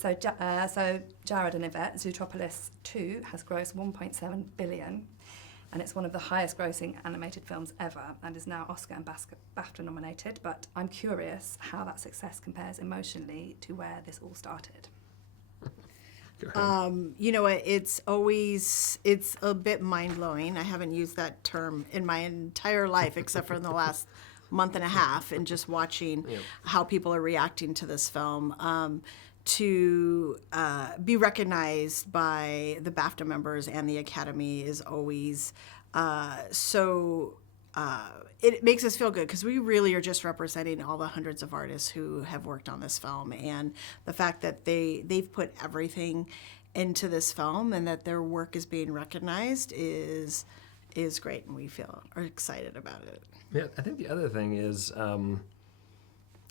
So Jared and Yvette, Zootropolis 2 has grossed 1.7 billion, and it's one of the highest grossing animated films ever and is now Oscar and BAFTA nominated. But I'm curious how that success compares emotionally to where this all started. You know, it's a bit mind-blowing. I haven't used that term in my entire life except for in the last month and a half, and just watching how people are reacting to this film. To be recognized by the BAFTA members and the Academy is always it makes us feel good, because we really are just representing all the hundreds of artists who have worked on this film, and the fact that they've put everything into this film and that their work is being recognized is great, and we are excited about it. Yeah, I think the other thing is,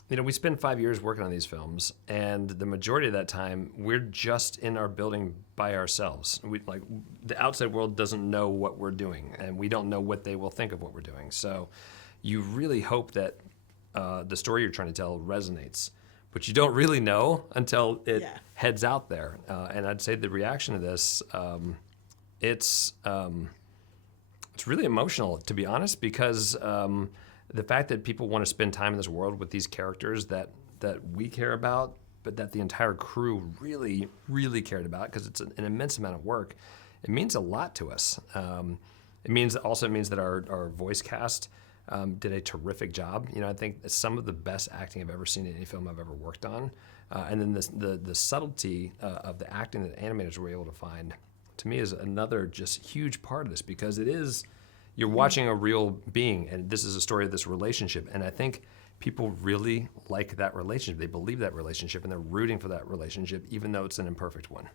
we spend 5 years working on these films, and the majority of that time, we're just in our building by ourselves. The outside world doesn't know what we're doing, and we don't know what they will think of what we're doing. So you really hope that the story you're trying to tell resonates, but you don't really know until it heads out there. And I'd say the reaction to this, it's really emotional, to be honest, because the fact that people want to spend time in this world with these characters that we care about, but that the entire crew really, really cared about, because it's an immense amount of work, it means a lot to us. It means that our voice cast did a terrific job. I think some of the best acting I've ever seen in any film I've ever worked on. And then the subtlety of the acting that animators were able to find, to me, is another just huge part of this, because you're watching a real being, and this is a story of this relationship. And I think people really like that relationship. They believe that relationship, and they're rooting for that relationship, even though it's an imperfect one.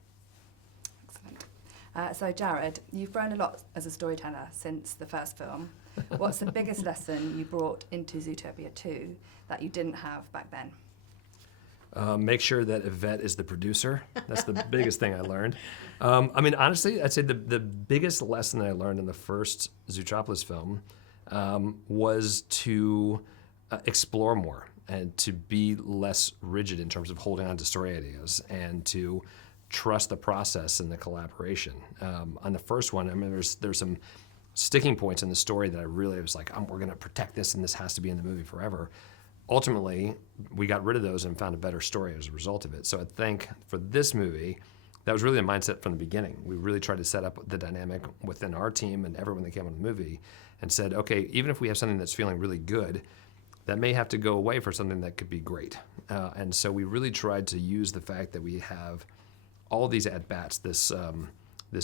Excellent. So Jared, you've grown a lot as a storyteller since the first film. What's the biggest lesson you brought into Zootopia 2 that you didn't have back then? Make sure that Yvette is the producer. That's the biggest thing I learned. Honestly, I'd say the biggest lesson that I learned in the first Zootropolis film was to explore more and to be less rigid in terms of holding on to story ideas, and to trust the process and the collaboration. On the first one, there's some sticking points in the story that I really was like, we're going to protect this, and this has to be in the movie forever. Ultimately, we got rid of those and found a better story as a result of it. So I think for this movie, that was really a mindset from the beginning. We really tried to set up the dynamic within our team and everyone that came on the movie, and said, okay, even if we have something that's feeling really good, that may have to go away for something that could be great. And so we really tried to use the fact that we have all these at-bats, this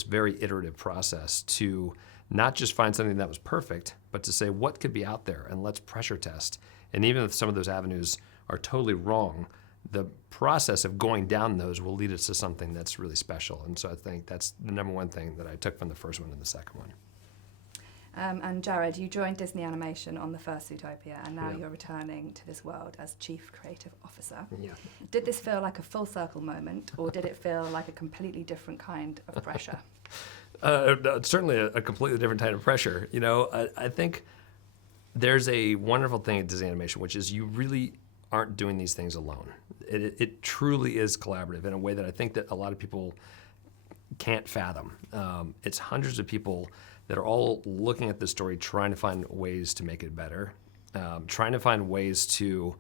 very iterative process, to not just find something that was perfect, but to say, what could be out there, and let's pressure test. And even if some of those avenues are totally wrong, the process of going down those will lead us to something that's really special. And so I think that's the number one thing that I took from the first one and the second one. And Jared, you joined Disney Animation on the first Zootopia, and now you're returning to this world as Chief Creative Officer. Yeah. Did this feel like a full circle moment, or did it feel like a completely different kind of pressure? Certainly a completely different kind of pressure. I think there's a wonderful thing at Disney Animation, which is you really aren't doing these things alone. It truly is collaborative in a way that I think that a lot of people can't fathom. It's hundreds of people that are all looking at this story, trying to find ways to make it better, trying to find ways to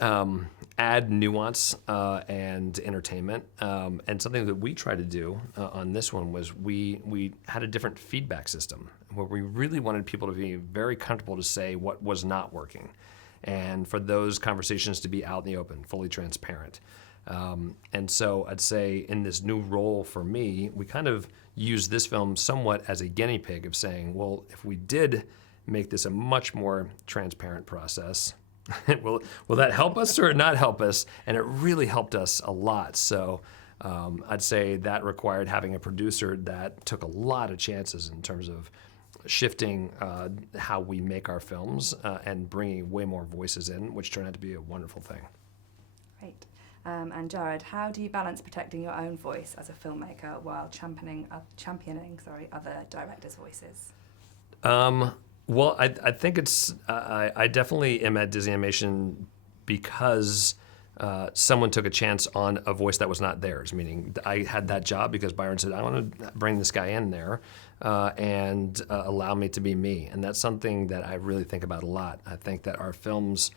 add nuance and entertainment. And something that we tried to do on this one was we had a different feedback system, where we really wanted people to be very comfortable to say what was not working, and for those conversations to be out in the open, fully transparent. And so I'd say in this new role for me, we kind of used this film somewhat as a guinea pig of saying, well, if we did make this a much more transparent process, will that help us or not help us? And it really helped us a lot. So I'd say that required having a producer that took a lot of chances in terms of shifting how we make our films and bringing way more voices in, which turned out to be a wonderful thing. Great. And Jared, how do you balance protecting your own voice as a filmmaker while championing other directors' voices? Well, I think I definitely am at Disney Animation because someone took a chance on a voice that was not theirs, meaning I had that job because Byron said, I want to bring this guy in there and allow me to be me. And that's something that I really think about a lot. I think that our films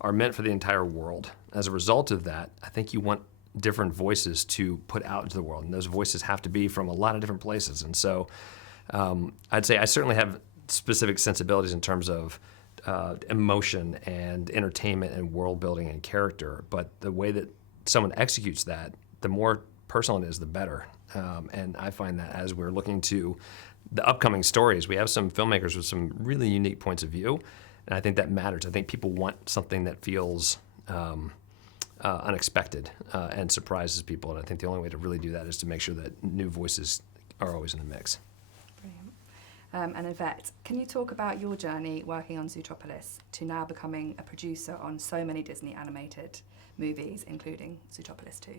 are meant for the entire world. As a result of that, I think you want different voices to put out into the world. And those voices have to be from a lot of different places. And so I'd say I certainly have specific sensibilities in terms of emotion and entertainment and world building and character. But the way that someone executes that, the more personal it is, the better. And I find that as we're looking to the upcoming stories, we have some filmmakers with some really unique points of view. And I think that matters. I think people want something that feels unexpected and surprises people. And I think the only way to really do that is to make sure that new voices are always in the mix. Brilliant. And Yvette, can you talk about your journey working on Zootropolis to now becoming a producer on so many Disney animated movies, including Zootropolis 2?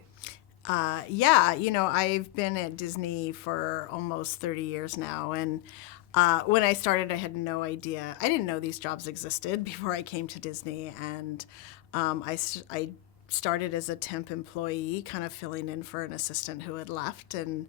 Yeah, I've been at Disney for almost 30 years now, and when I started, I had no idea. I didn't know these jobs existed before I came to Disney, and I started as a temp employee, kind of filling in for an assistant who had left, and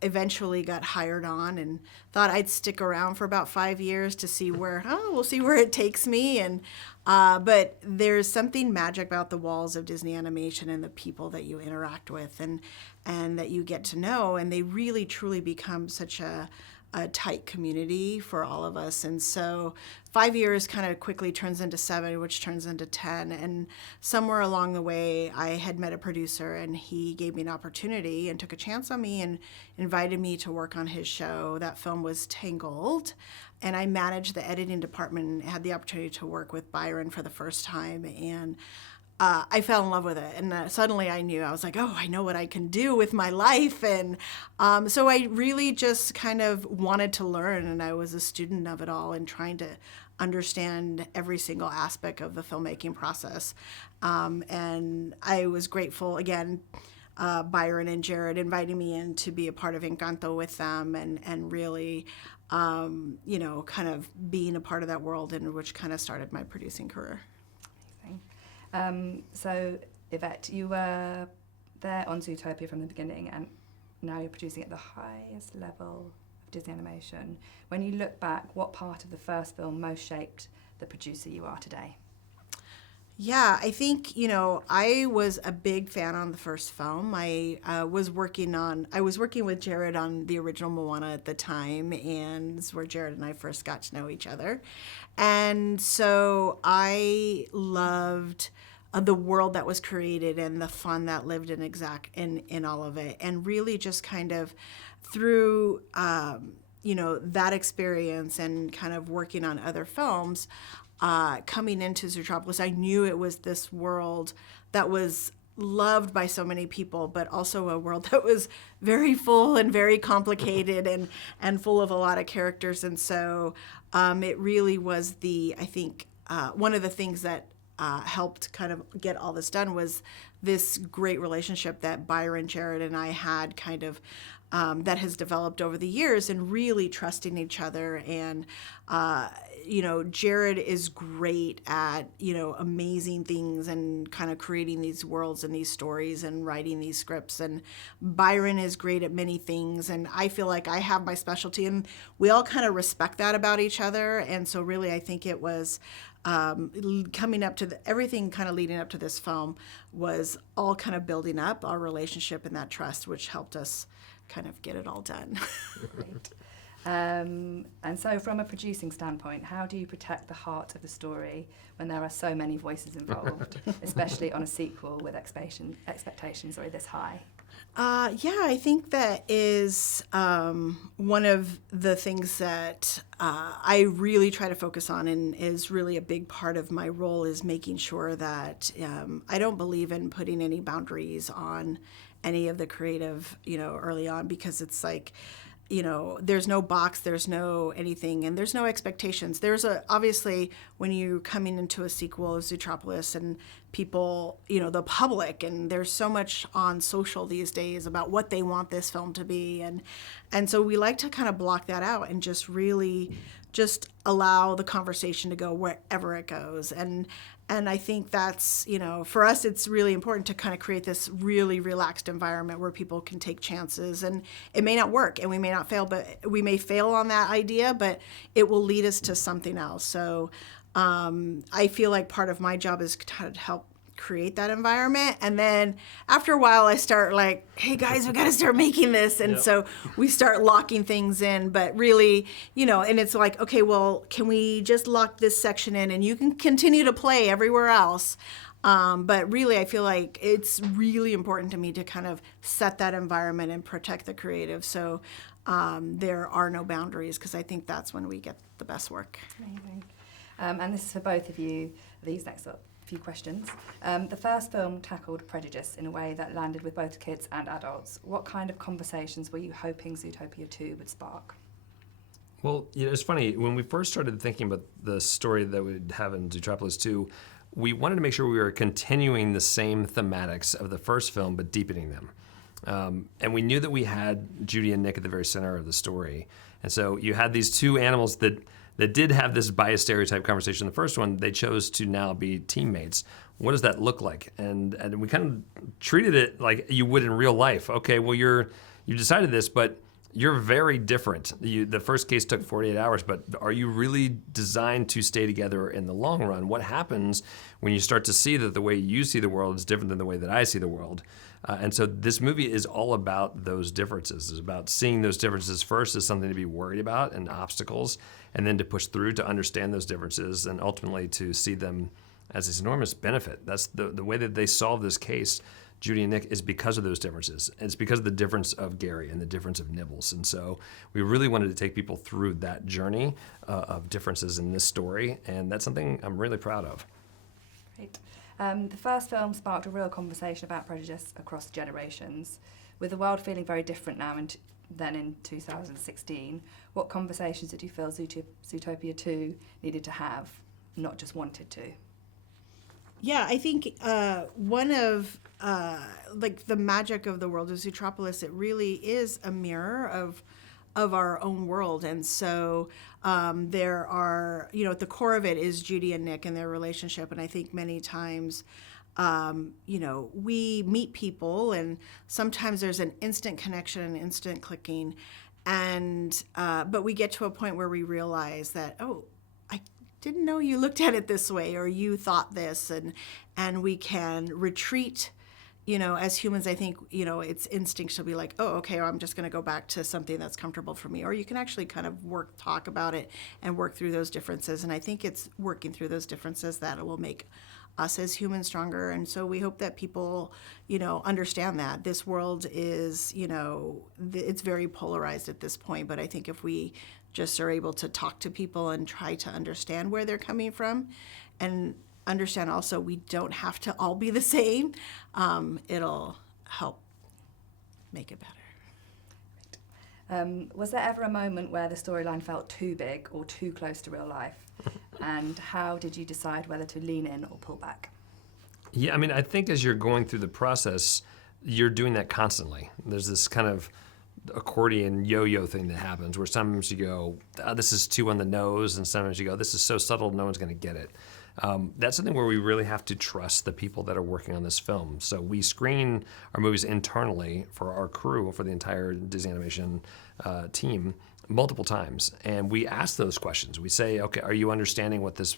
eventually got hired on and thought I'd stick around for about 5 years to see we'll see where it takes me. And but there's something magic about the walls of Disney animation and the people that you interact with and that you get to know, and they really truly become such a tight community for all of us. And so 5 years kind of quickly turns into 7, which turns into 10. And somewhere along the way, I had met a producer, and he gave me an opportunity and took a chance on me and invited me to work on his show. That film was Tangled. And I managed the editing department and had the opportunity to work with Byron for the first time. And I fell in love with it, and suddenly I knew, I was like, oh, I know what I can do with my life. And so I really just kind of wanted to learn, and I was a student of it all and trying to understand every single aspect of the filmmaking process. And I was grateful, again, Byron and Jared inviting me in to be a part of Encanto with them and really, kind of being a part of that world, in which kind of started my producing career. So, Yvette, you were there on Zootopia from the beginning, and now you're producing at the highest level of Disney animation. When you look back, what part of the first film most shaped the producer you are today? Yeah, I think, I was a big fan on the first film. I was working with Jared on the original Moana at the time, and this is where Jared and I first got to know each other. And so I loved the world that was created and the fun that lived in all of it. And really just kind of through, that experience and kind of working on other films, coming into Zootropolis, I knew it was this world that was loved by so many people, but also a world that was very full and very complicated and full of a lot of characters. And so it really was one of the things that helped kind of get all this done was this great relationship that Byron, Jared, and I had kind of that has developed over the years, and really trusting each other. And Jared is great at amazing things and kind of creating these worlds and these stories and writing these scripts, and Byron is great at many things, and I feel like I have my specialty, and we all kind of respect that about each other. And so really I think it was coming up to everything kind of leading up to this film was all kind of building up our relationship and that trust, which helped us kind of get it all done. Great. And so from a producing standpoint, how do you protect the heart of the story when there are so many voices involved, especially on a sequel with expectations this high? I think that is one of the things that I really try to focus on, and is really a big part of my role, is making sure that I don't believe in putting any boundaries on any of the creative, early on, because it's like, there's no box, there's no anything, and there's no expectations. There's obviously, when you're coming into a sequel of Zootropolis and people, the public, and there's so much on social these days about what they want this film to be. And so we like to kind of block that out and just really just allow the conversation to go wherever it goes. And And I think that's, for us, it's really important to kind of create this really relaxed environment where people can take chances. And it may not work and we may not fail, but we may fail on that idea, but it will lead us to something else. So I feel like part of my job is to help create that environment. And then after a while, I start like, hey guys, we got to start making this. And so we start locking things in, but really, and it's like, okay, well, can we just lock this section in and you can continue to play everywhere else? But really, I feel like it's really important to me to kind of set that environment and protect the creative. So there are no boundaries, because I think that's when we get the best work. Amazing. And this is for both of you, these next few questions. The first film tackled prejudice in a way that landed with both kids and adults. What kind of conversations were you hoping Zootopia 2 would spark? Well, it's funny. When we first started thinking about the story that we'd have in Zootropolis 2, we wanted to make sure we were continuing the same thematics of the first film, but deepening them. And we knew that we had Judy and Nick at the very center of the story. And so you had these two animals that did have this bias stereotype conversation in the first one. They chose to now be teammates. What does that look like? And we kind of treated it like you would in real life. Okay, well, you decided this, but you're very different. The first case took 48 hours, but are you really designed to stay together in the long run? What happens when you start to see that the way you see the world is different than the way that I see the world? And so this movie is all about those differences. It's about seeing those differences first as something to be worried about and obstacles, and then to push through to understand those differences and ultimately to see them as this enormous benefit. That's the way that they solve this case, Judy and Nick, is because of those differences. It's because of the difference of Gary and the difference of Nibbles. And so we really wanted to take people through that journey of differences in this story, and that's something I'm really proud of. Great. The first film sparked a real conversation about prejudice across generations. With the world feeling very different now than in 2016, what conversations did you feel Zootopia 2 needed to have, not just wanted to? Yeah, I think one of the magic of the world of Zootropolis, it really is a mirror of our own world. And so there are, at the core of it is Judy and Nick and their relationship. And I think many times, we meet people and sometimes there's an instant connection, an instant clicking. And but we get to a point where we realize that, oh, I didn't know you looked at it this way, or you thought this, and we can retreat. As humans, I think, it's instinct to be like, oh, okay, I'm just going to go back to something that's comfortable for me. Or you can actually kind of talk about it and work through those differences. And I think it's working through those differences that will make us as humans stronger. And so we hope that people, understand that this world is, it's very polarized at this point. But I think if we just are able to talk to people and try to understand where they're coming from, and understand also we don't have to all be the same, it'll help make it better. Was there ever a moment where the storyline felt too big or too close to real life? And how did you decide whether to lean in or pull back? Yeah, I think as you're going through the process, you're doing that constantly. There's this kind of accordion yo-yo thing that happens where sometimes you go, oh, this is too on the nose, and sometimes you go, this is so subtle, no one's going to get it. That's something where we really have to trust the people that are working on this film. So we screen our movies internally for our crew, for the entire Disney Animation team, multiple times, and we ask those questions. We say, okay, are you understanding what this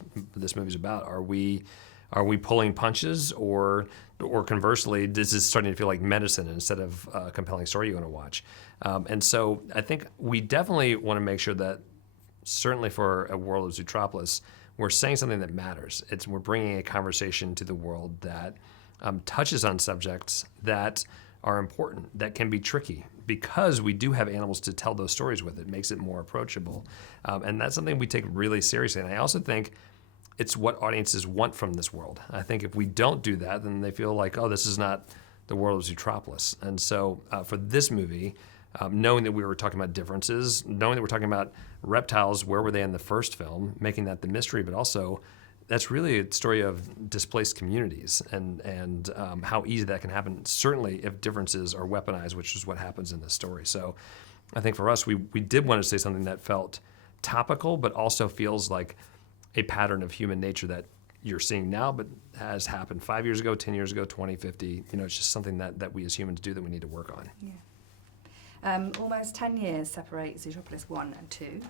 movie's about? Are we pulling punches, or conversely, is this starting to feel like medicine instead of a compelling story you want to watch? And so I think we definitely want to make sure that, certainly for a world of Zootropolis, we're saying something that matters. We're bringing a conversation to the world that touches on subjects that are important, that can be tricky, because we do have animals to tell those stories with. It makes it more approachable. And that's something we take really seriously. And I also think it's what audiences want from this world. I think if we don't do that, then they feel like, oh, this is not the world of Zootropolis. And so for this movie, knowing that we were talking about differences, knowing that we're talking about reptiles, where were they in the first film, making that the mystery, but also that's really a story of displaced communities and how easy that can happen, certainly if differences are weaponized, which is what happens in this story. So I think for us, we did want to say something that felt topical, but also feels like a pattern of human nature that you're seeing now, but has happened 5 years ago, 10 years ago, 20, 50. It's just something that we as humans do that we need to work on. Yeah. Almost 10 years separate Zootropolis 1 and 2.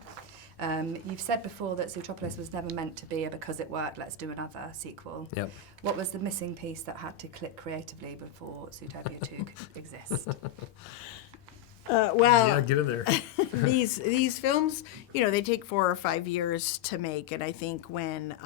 You've said before that Zootropolis was never meant to be a because it worked, let's do another sequel. Yep. What was the missing piece that had to click creatively before Zootopia 2 could exist? Well, Yeah, get in there. these films, they take 4 or 5 years to make, and I think when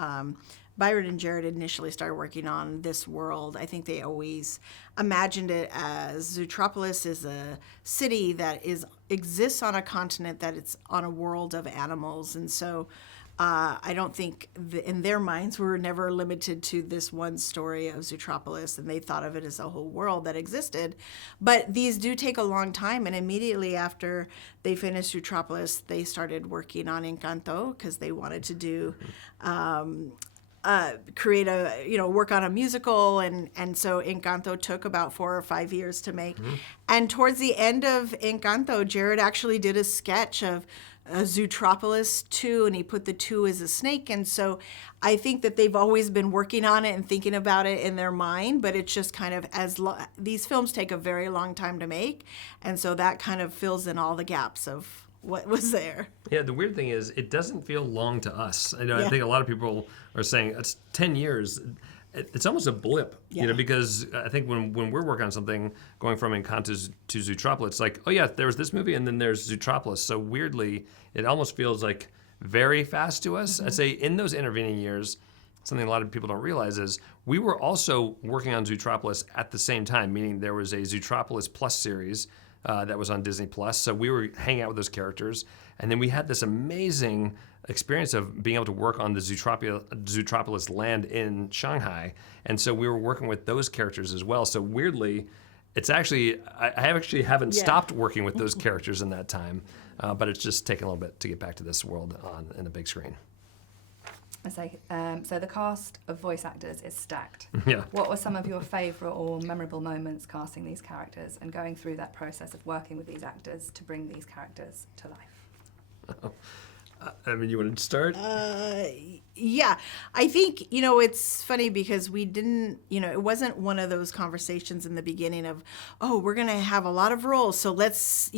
Byron and Jared initially started working on this world, I think they always imagined it as Zootropolis is a city that exists on a continent that it's on a world of animals, and so I don't think in their minds we were never limited to this one story of Zootropolis, and they thought of it as a whole world that existed. But these do take a long time, and immediately after they finished Zootropolis, they started working on Encanto because they wanted to do work on a musical, and so Encanto took about 4 or 5 years to make. And towards the end of Encanto, Jared actually did a sketch of Zootropolis 2, and he put the 2 as a snake. And so I think that they've always been working on it and thinking about it in their mind, but it's just kind of these films take a very long time to make, and so that kind of fills in all the gaps of what was there. Yeah, the weird thing is it doesn't feel long to us. I Yeah. think a lot of people are saying it's 10 years. It's almost a blip, Yeah. because I think when we're working on something, going from Encanto to Zootropolis, it's like, oh yeah, there was this movie and then there's Zootropolis. So weirdly, it almost feels like very fast to us. I'd say in those intervening years, something a lot of people don't realize is we were also working on Zootropolis at the same time, meaning there was a Zootropolis Plus series that was on Disney Plus. So we were hanging out with those characters. And then we had this amazing experience of being able to work on the Zootropolis land in Shanghai. And so we were working with those characters as well. So weirdly, it's actually, I actually haven't stopped working with those characters in that time, but it's just taken a little bit to get back to this world in the big screen. So the cast of voice actors is stacked. Yeah. What were some of your favourite or memorable moments casting these characters and going through that process of working with these actors to bring these characters to life? You want to start? Yeah, I think, it's funny because we didn't, it wasn't one of those conversations in the beginning of, oh, we're going to have a lot of roles, so let's,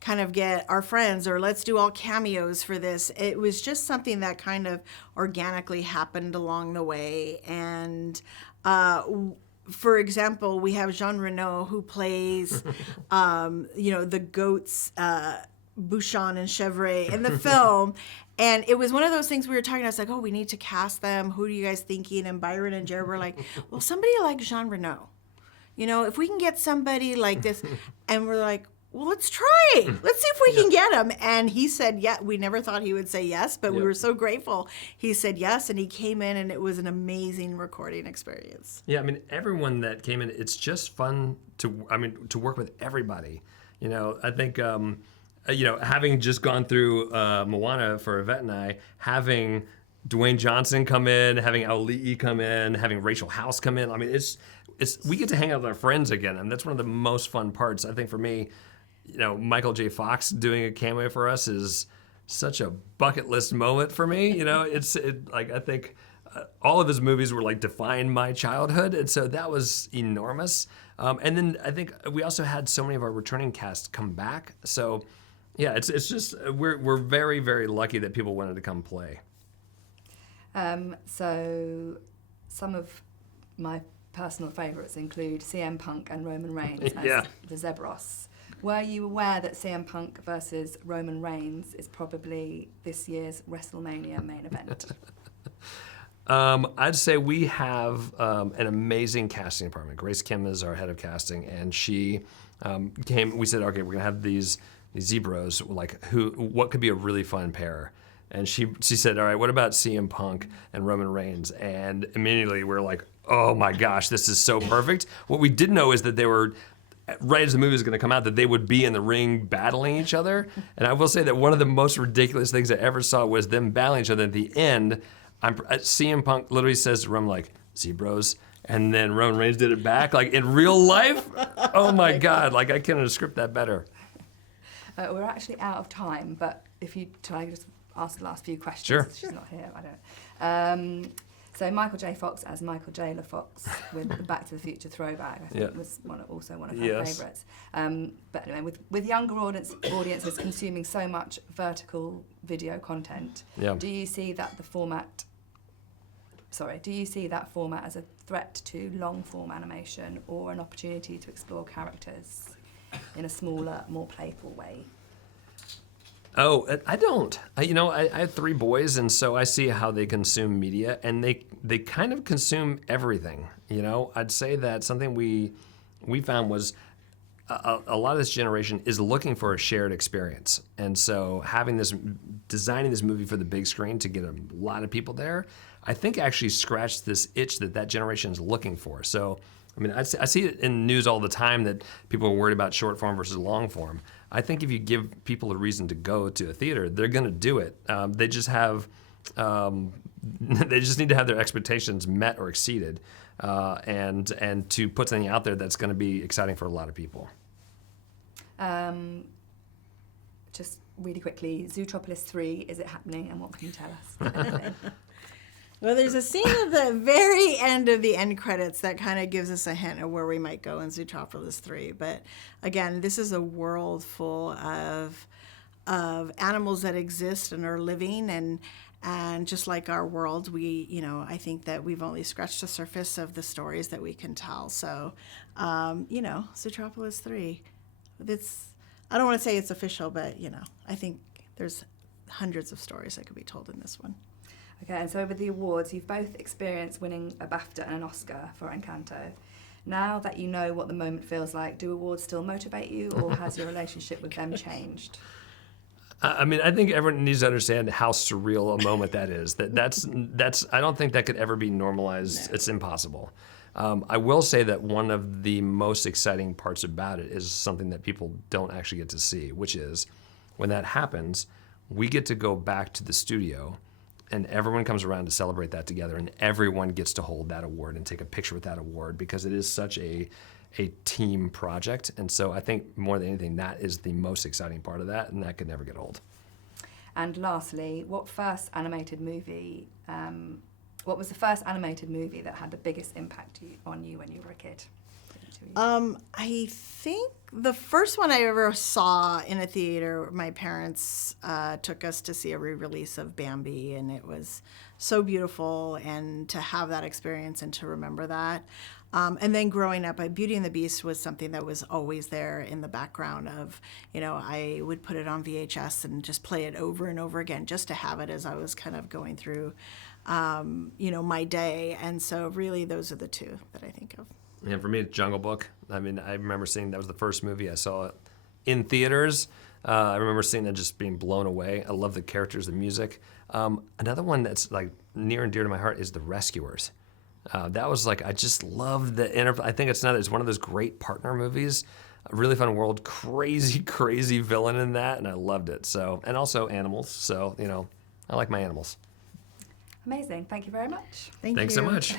kind of get our friends, or let's do all cameos for this. It was just something that kind of organically happened along the way. And, for example, we have Yvett Merino who plays, the goats, Bouchon and Chevrolet in the film. And it was one of those things we were talking about. I was like, oh, we need to cast them. Who are you guys thinking? And Byron and Jared were like, well, somebody like Yvett Merino. If we can get somebody like this. And we're like, well, let's try. Let's see if we can get him. And he said, yeah. We never thought he would say yes, but we were so grateful. He said yes, and he came in, and it was an amazing recording experience. Yeah, everyone that came in, it's just fun to work with everybody. I think... having just gone through Moana for Yvette and I, having Dwayne Johnson come in, having Auli'i come in, having Rachel House come in. It's we get to hang out with our friends again, and that's one of the most fun parts. I think for me, Michael J. Fox doing a cameo for us is such a bucket list moment for me. I think all of his movies were define my childhood, and so that was enormous. And then I think we also had so many of our returning cast come back. So. Yeah, it's just we're very, very lucky that people wanted to come play. So some of my personal favourites include CM Punk and Roman Reigns as the Zebros. Were you aware that CM Punk versus Roman Reigns is probably this year's WrestleMania main event? I'd say we have an amazing casting department. Grace Kim is our head of casting, and she came. We said, okay, we're gonna have these Zebros, what could be a really fun pair? And she said, all right, what about CM Punk and Roman Reigns? And immediately we're like, oh my gosh, this is so perfect. What we didn't know is that they were, right as the movie was going to come out, that they would be in the ring battling each other. And I will say that one of the most ridiculous things I ever saw was them battling each other. At the end, CM Punk literally says to Roman, Zebros. And then Roman Reigns did it back, in real life. Oh my God, I couldn't have scripted that better. We're actually out of time, but if you try to just ask the last few questions. Sure. She's not here, I don't. So Michael J. Fox as Michael J. LaFox with the Back to the Future throwback, I think was also one of her favourites. But anyway, with younger audiences consuming so much vertical video content, do you see that format as a threat to long-form animation or an opportunity to explore characters in a smaller, more playful way? Oh, I don't. I have 3 boys, and so I see how they consume media, and they kind of consume everything. I'd say that something we found was a lot of this generation is looking for a shared experience, and so designing this movie for the big screen to get a lot of people there, I think actually scratched this itch that generation is looking for. So, I mean, I see it in news all the time that people are worried about short form versus long form. I think if you give people a reason to go to a theater, they're going to do it. They just need to have their expectations met or exceeded, and to put something out there that's going to be exciting for a lot of people. Just really quickly, Zootropolis 3, is it happening, and what can you tell us? Well, there's a scene at the very end of the end credits that kind of gives us a hint of where we might go in Zootropolis 3. But again, this is a world full of animals that exist and are living, and just like our world, I think that we've only scratched the surface of the stories that we can tell. So, Zootropolis 3, I don't want to say it's official, but I think there's hundreds of stories that could be told in this one. Okay, and so with the awards, you've both experienced winning a BAFTA and an Oscar for Encanto. Now that you know what the moment feels like, do awards still motivate you, or has your relationship with them changed? I mean, I think everyone needs to understand how surreal a moment that is. That's. I don't think that could ever be normalized. No. It's impossible. I will say that one of the most exciting parts about it is something that people don't actually get to see, which is when that happens, we get to go back to the studio, and everyone comes around to celebrate that together, and everyone gets to hold that award and take a picture with that award because it is such a team project. And so I think more than anything, that is the most exciting part of that, and that could never get old. And lastly, what was the first animated movie that had the biggest impact on you when you were a kid? I think the first one I ever saw in a theater, my parents took us to see a re-release of Bambi, and it was so beautiful, and to have that experience and to remember that. And then growing up, Beauty and the Beast was something that was always there in the background of, I would put it on VHS and just play it over and over again just to have it as I was kind of going through, my day. And so really those are the two that I think of. And for me, it's Jungle Book. I mean, I remember seeing that was the first movie I saw it in theaters. I remember seeing it just being blown away. I love the characters, the music. Another one that's like near and dear to my heart is The Rescuers. That was like, I just loved the interplay. I think it's one of those great partner movies. A really fun world, crazy, crazy villain in that, and I loved it. So, and also animals. So, I like my animals. Amazing. Thank you very much. Thanks so much.